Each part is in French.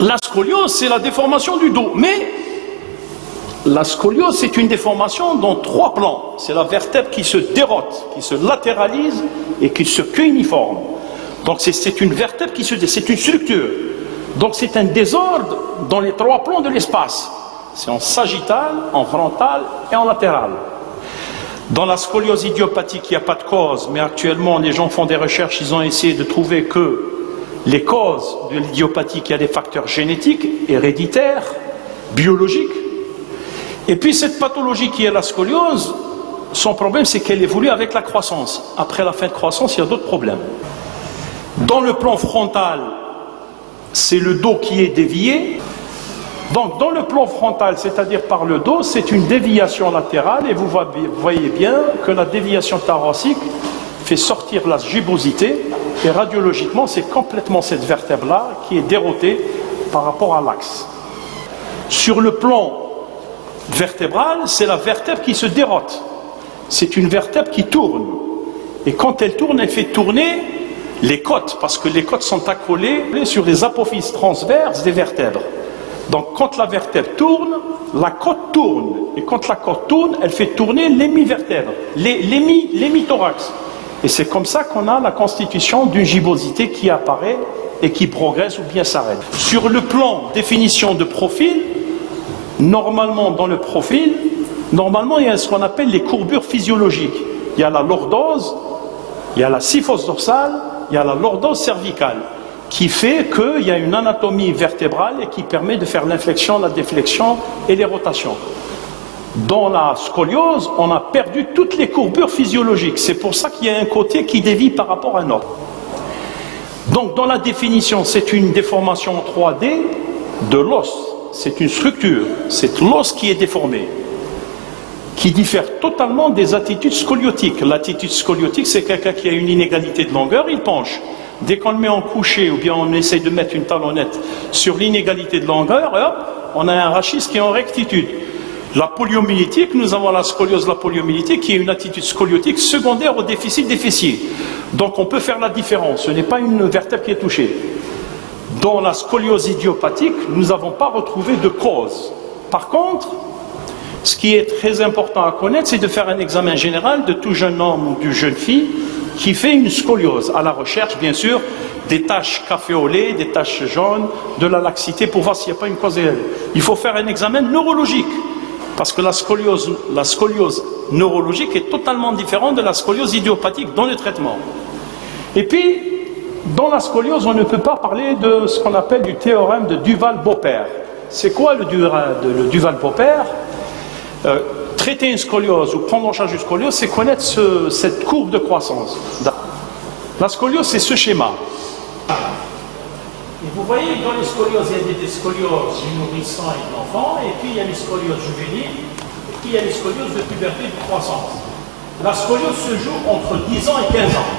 La scoliose, c'est la déformation du dos. Mais la scoliose, c'est une déformation dans 3 plans. C'est la vertèbre qui se dérote, qui se latéralise et qui se cuneforme. Donc c'est une vertèbre qui c'est une structure. Donc c'est un désordre dans les 3 plans de l'espace. C'est en sagittal, en frontal et en latéral. Dans la scoliose idiopathique, il n'y a pas de cause, mais actuellement les gens font des recherches, ils ont essayé de trouver que les causes de l'idiopathie, il y a des facteurs génétiques, héréditaires, biologiques. Et puis cette pathologie qui est la scoliose, son problème c'est qu'elle évolue avec la croissance. Après la fin de croissance, il y a d'autres problèmes. Dans le plan frontal, c'est le dos qui est dévié. Donc dans le plan frontal, c'est-à-dire par le dos, c'est une déviation latérale et vous voyez bien que la déviation thoracique fait sortir la gibosité et radiologiquement c'est complètement cette vertèbre-là qui est dérotée par rapport à l'axe. Sur le plan vertébral, c'est la vertèbre qui se dérote. C'est une vertèbre qui tourne. Et quand elle tourne, elle fait tourner les côtes, parce que les côtes sont accolées sur les apophyses transverses des vertèbres. Donc quand la vertèbre tourne, la côte tourne. Et quand la côte tourne, elle fait tourner l'hémivertèbre, l'hémithorax. Et c'est comme ça qu'on a la constitution d'une gibosité qui apparaît et qui progresse ou bien s'arrête. Sur le plan définition de profil, normalement dans le profil, il y a ce qu'on appelle les courbures physiologiques. Il y a la lordose, il y a la syphose dorsale, il y a la lordose cervicale, qui fait qu'il y a une anatomie vertébrale et qui permet de faire l'inflexion, la déflexion et les rotations. Dans la scoliose, on a perdu toutes les courbures physiologiques. C'est pour ça qu'il y a un côté qui dévie par rapport à un autre. Donc dans la définition, c'est une déformation en 3D de l'os. C'est une structure, c'est l'os qui est déformé, qui diffère totalement des attitudes scoliotiques. L'attitude scoliotique, c'est quelqu'un qui a une inégalité de longueur, il penche. Dès qu'on le met en couché ou bien on essaie de mettre une talonnette sur l'inégalité de longueur, hop, on a un rachis qui est en rectitude. La poliomyélitique, nous avons la scoliose, la poliomyélitique, qui est une attitude scoliotique secondaire au déficit des fessiers. Donc on peut faire la différence, ce n'est pas une vertèbre qui est touchée. Dans la scoliose idiopathique, nous n'avons pas retrouvé de cause. Par contre, ce qui est très important à connaître, c'est de faire un examen général de tout jeune homme ou de jeune fille qui fait une scoliose, à la recherche, bien sûr, des taches café au lait, des taches jaunes, de la laxité, pour voir s'il n'y a pas une cause réelle. Il faut faire un examen neurologique, parce que la scoliose neurologique est totalement différente de la scoliose idiopathique dans le traitement. Et puis, dans la scoliose, on ne peut pas parler de ce qu'on appelle du théorème de Duval-Beaupère. C'est quoi le Duval-Beaupère? Traiter une scoliose ou prendre en charge une scoliose, c'est connaître cette courbe de croissance. La scoliose, c'est ce schéma. Et vous voyez, dans les scolioses, il y a des scolioses du nourrisson et de l'enfant, et puis il y a les scolioses juvéniles, et puis il y a les scolioses de puberté et de croissance. La scoliose se joue entre 10 ans et 15 ans.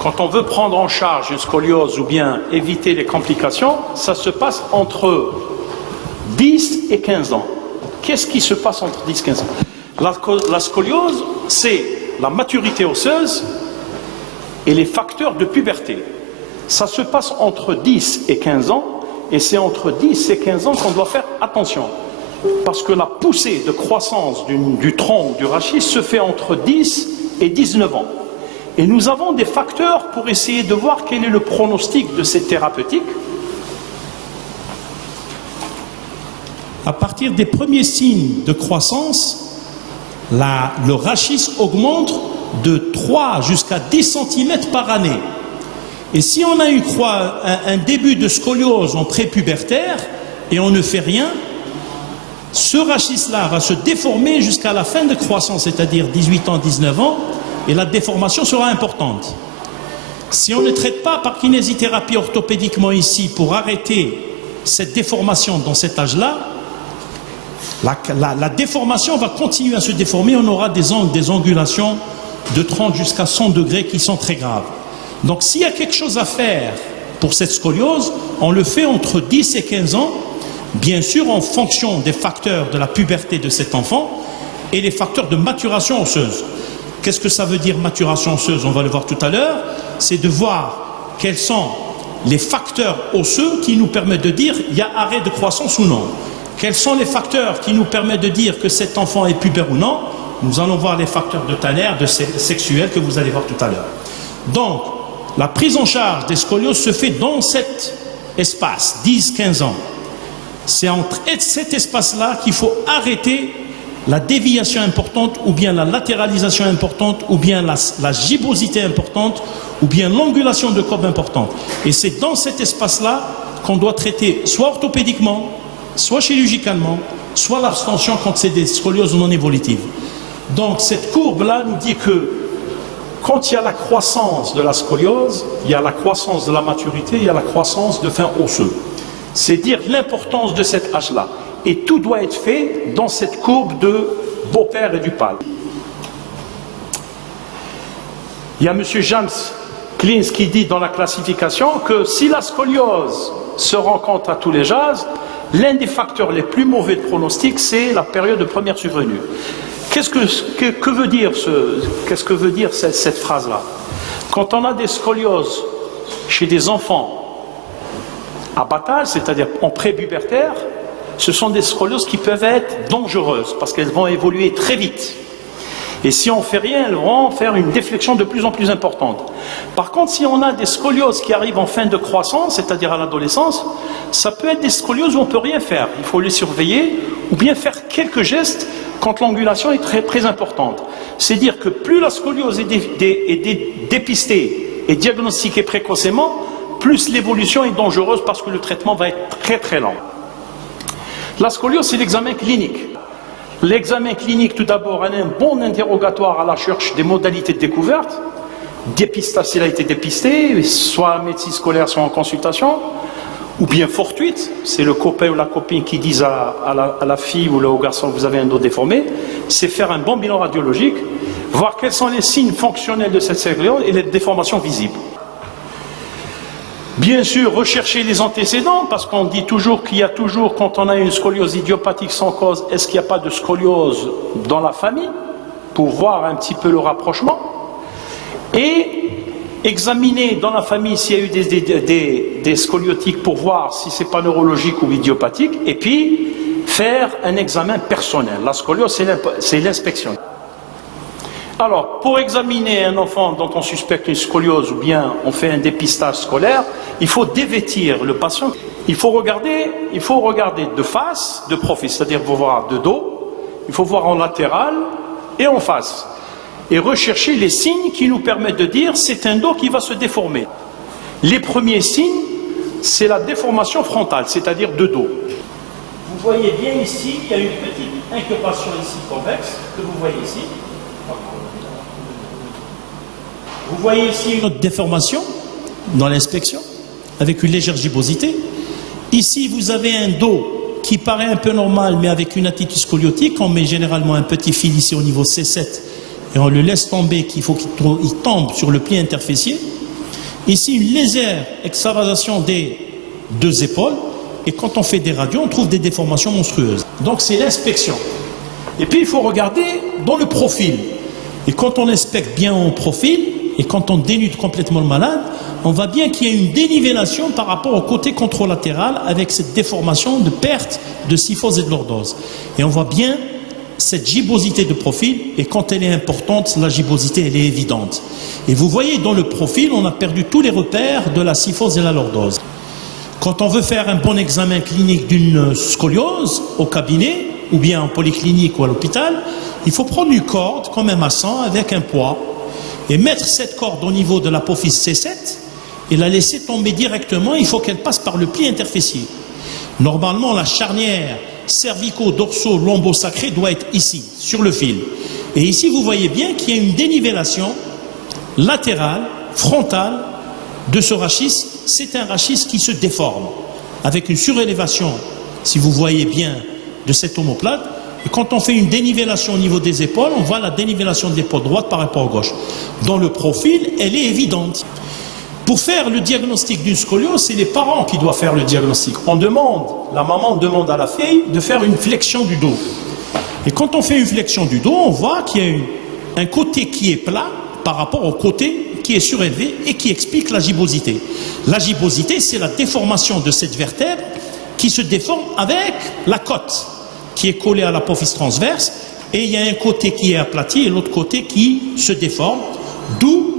Quand on veut prendre en charge une scoliose ou bien éviter les complications, ça se passe entre 10 et 15 ans. Qu'est-ce qui se passe entre 10 et 15 ans? La scoliose, c'est la maturité osseuse et les facteurs de puberté. Ça se passe entre 10 et 15 ans, et c'est entre 10 et 15 ans qu'on doit faire attention. Parce que la poussée de croissance du tronc ou du rachis se fait entre 10 et 19 ans. Et nous avons des facteurs pour essayer de voir quel est le pronostic de cette thérapeutique. À partir des premiers signes de croissance, le rachis augmente de 3 jusqu'à 10 cm par année. Et si on a un début de scoliose en prépubertaire et on ne fait rien, ce rachis-là va se déformer jusqu'à la fin de croissance, c'est-à-dire 18 ans, 19 ans, et la déformation sera importante. Si on ne traite pas par kinésithérapie orthopédiquement ici pour arrêter cette déformation dans cet âge-là, la déformation va continuer à se déformer, on aura des angulations de 30 jusqu'à 100 degrés qui sont très graves. Donc s'il y a quelque chose à faire pour cette scoliose, on le fait entre 10 et 15 ans, bien sûr en fonction des facteurs de la puberté de cet enfant et les facteurs de maturation osseuse. Qu'est-ce que ça veut dire maturation osseuse? On va le voir tout à l'heure. C'est de voir quelles sont les facteurs osseux qui nous permettent de dire il y a arrêt de croissance ou non. Quels sont les facteurs qui nous permettent de dire que cet enfant est pubère ou non? Nous allons voir les facteurs de Tanner, de sexuels que vous allez voir tout à l'heure. Donc, la prise en charge des scolioses se fait dans cet espace, 10-15 ans. C'est entre cet espace-là qu'il faut arrêter la déviation importante, ou bien la latéralisation importante, ou bien la gibbosité importante, ou bien l'angulation de courbe importante. Et c'est dans cet espace-là qu'on doit traiter soit orthopédiquement, soit chirurgicalement, soit l'abstention quand c'est des scolioses non évolutives. Donc cette courbe-là nous dit que quand il y a la croissance de la scoliose, il y a la croissance de la maturité, il y a la croissance de fin osseux. C'est dire l'importance de cet âge-là. Et tout doit être fait dans cette courbe de Beaupère et du Pal. Il y a M. James Klins qui dit dans la classification que si la scoliose se rencontre à tous les âges, l'un des facteurs les plus mauvais de pronostic, c'est la période de première survenue. Qu'est-ce que veut dire cette phrase-là? Quand on a des scolioses chez des enfants à bâtard, c'est-à-dire en prépubertaire, ce sont des scolioses qui peuvent être dangereuses parce qu'elles vont évoluer très vite. Et si on ne fait rien, elles vont faire une déflexion de plus en plus importante. Par contre, si on a des scolioses qui arrivent en fin de croissance, c'est-à-dire à l'adolescence, ça peut être des scolioses où on ne peut rien faire. Il faut les surveiller ou bien faire quelques gestes quand l'angulation est très, très importante. C'est dire que plus la scoliose est dépistée et diagnostiquée précocement, plus l'évolution est dangereuse parce que le traitement va être très très lent. La scoliose, c'est l'examen clinique. L'examen clinique, tout d'abord, a un bon interrogatoire à la recherche des modalités de découverte. Dépistage, s'il a été dépisté, soit en médecine scolaire, soit en consultation, ou bien fortuite, c'est le copain ou la copine qui disent à la fille ou au garçon que vous avez un dos déformé, c'est faire un bon bilan radiologique, voir quels sont les signes fonctionnels de cette scoliose et les déformations visibles. Bien sûr, rechercher les antécédents, parce qu'on dit toujours qu'il y a toujours, quand on a une scoliose idiopathique sans cause, est-ce qu'il n'y a pas de scoliose dans la famille, pour voir un petit peu le rapprochement, et examiner dans la famille s'il y a eu des scoliotiques pour voir si ce n'est pas neurologique ou idiopathique, et puis faire un examen personnel. La scoliose, c'est l'inspection. Alors, pour examiner un enfant dont on suspecte une scoliose ou bien on fait un dépistage scolaire, il faut dévêtir le patient. Il faut regarder de face, de profil, c'est-à-dire il faut voir de dos, il faut voir en latéral et en face. Et rechercher les signes qui nous permettent de dire c'est un dos qui va se déformer. Les premiers signes, c'est la déformation frontale, c'est-à-dire de dos. Vous voyez bien ici, il y a une petite incubation ici convexe, que vous voyez ici. Vous voyez ici une autre déformation dans l'inspection, avec une légère gibbosité. Ici, vous avez un dos qui paraît un peu normal, mais avec une attitude scoliotique. On met généralement un petit fil ici au niveau C7 et on le laisse tomber, qu'il faut qu'il tombe sur le pli interfessier. Ici, une légère extravasation des deux épaules. Et quand on fait des radios, on trouve des déformations monstrueuses. Donc, c'est l'inspection. Et puis, il faut regarder dans le profil. Et quand on inspecte bien en profil, et quand on dénude complètement le malade, on voit bien qu'il y a une dénivellation par rapport au côté contralatéral avec cette déformation de perte de syphose et de lordose. Et on voit bien cette gibbosité de profil, et quand elle est importante, la gibbosité elle est évidente. Et vous voyez dans le profil, on a perdu tous les repères de la syphose et la lordose. Quand on veut faire un bon examen clinique d'une scoliose au cabinet, ou bien en polyclinique ou à l'hôpital, il faut prendre une corde comme un maçon avec un poids, et mettre cette corde au niveau de l'apophyse C7 et la laisser tomber directement. Il faut qu'elle passe par le pli interfessier. Normalement, la charnière cervico-dorso-lombo-sacré doit être ici, sur le fil. Et ici, vous voyez bien qu'il y a une dénivellation latérale, frontale de ce rachis. C'est un rachis qui se déforme, avec une surélévation, si vous voyez bien, de cette omoplate. Et quand on fait une dénivellation au niveau des épaules, on voit la dénivellation de l'épaule droite par rapport à gauche. Dans le profil, elle est évidente. Pour faire le diagnostic d'une scoliose, c'est les parents qui doivent faire le diagnostic. La maman demande à la fille de faire une flexion du dos. Et quand on fait une flexion du dos, on voit qu'il y a un côté qui est plat par rapport au côté qui est surélevé et qui explique la gibbosité. La gibbosité, c'est la déformation de cette vertèbre qui se déforme avec la côte qui est collée à l'apophyse transverse, et il y a un côté qui est aplati et l'autre côté qui se déforme, d'où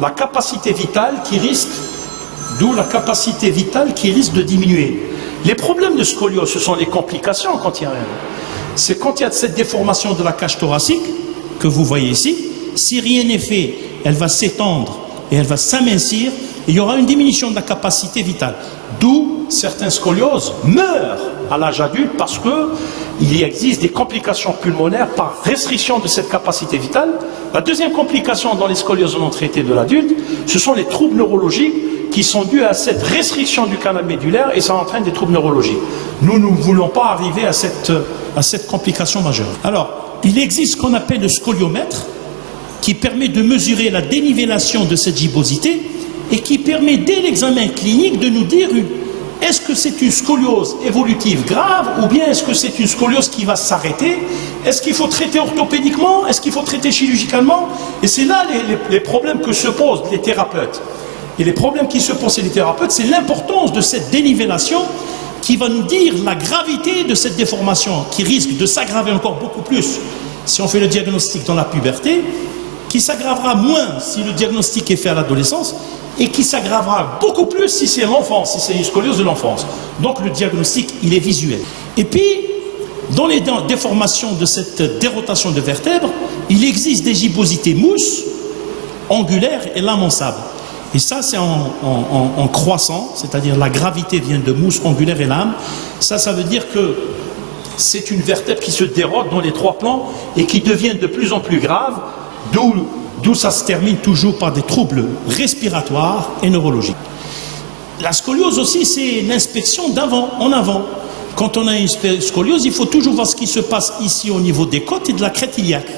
la capacité vitale qui risque de diminuer. Les problèmes de scoliose, ce sont les complications quand il y a c'est quand il y a cette déformation de la cage thoracique que vous voyez ici. Si rien n'est fait, elle va s'étendre et elle va s'amincir, et il y aura une diminution de la capacité vitale. D'où certaines scolioses meurent à l'âge adulte parce qu'il existe des complications pulmonaires par restriction de cette capacité vitale. La deuxième complication dans les scolioses non traitées de l'adulte, ce sont les troubles neurologiques qui sont dus à cette restriction du canal médulaire, et ça entraîne des troubles neurologiques. Nous ne voulons pas arriver à cette complication majeure. Alors, il existe ce qu'on appelle le scoliomètre, qui permet de mesurer la dénivellation de cette gibbosité et qui permet dès l'examen clinique de nous dire est-ce que c'est une scoliose évolutive grave ou bien est-ce que c'est une scoliose qui va s'arrêter? Est-ce qu'il faut traiter orthopédiquement? Est-ce qu'il faut traiter chirurgicalement? Et c'est là les problèmes que se posent les thérapeutes. Et les problèmes qui se posent chez les thérapeutes, c'est l'importance de cette dénivellation qui va nous dire la gravité de cette déformation qui risque de s'aggraver encore beaucoup plus si on fait le diagnostic dans la puberté, qui s'aggravera moins si le diagnostic est fait à l'adolescence, et qui s'aggravera beaucoup plus si c'est l'enfance, si c'est une scoliose de l'enfance. Donc le diagnostic, il est visuel. Et puis, dans les déformations de cette dérotation de vertèbres, il existe des gibbosités mousses, angulaires et lames en sable. Et ça, c'est en croissant, c'est-à-dire la gravité vient de mousse, angulaire et lame. Ça veut dire que c'est une vertèbre qui se dérote dans les trois plans et qui devient de plus en plus grave, d'où ça se termine toujours par des troubles respiratoires et neurologiques. La scoliose aussi, c'est l'inspection d'avant, en avant. Quand on a une scoliose, il faut toujours voir ce qui se passe ici au niveau des côtes et de la crête iliaque.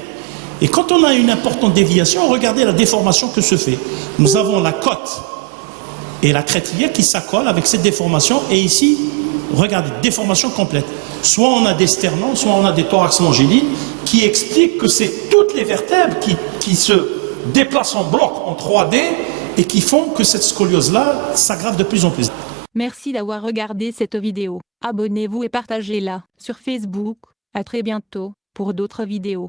Et quand on a une importante déviation, regardez la déformation que se fait. Nous avons la côte et la crête iliaque qui s'accolent avec cette déformation, et ici, regardez, déformation complète. Soit on a des sternons, soit on a des thorax longilides, qui expliquent que c'est toutes les vertèbres qui se déplacent en bloc en 3D et qui font que cette scoliose-là s'aggrave de plus en plus. Merci d'avoir regardé cette vidéo. Abonnez-vous et partagez-la sur Facebook. À très bientôt pour d'autres vidéos.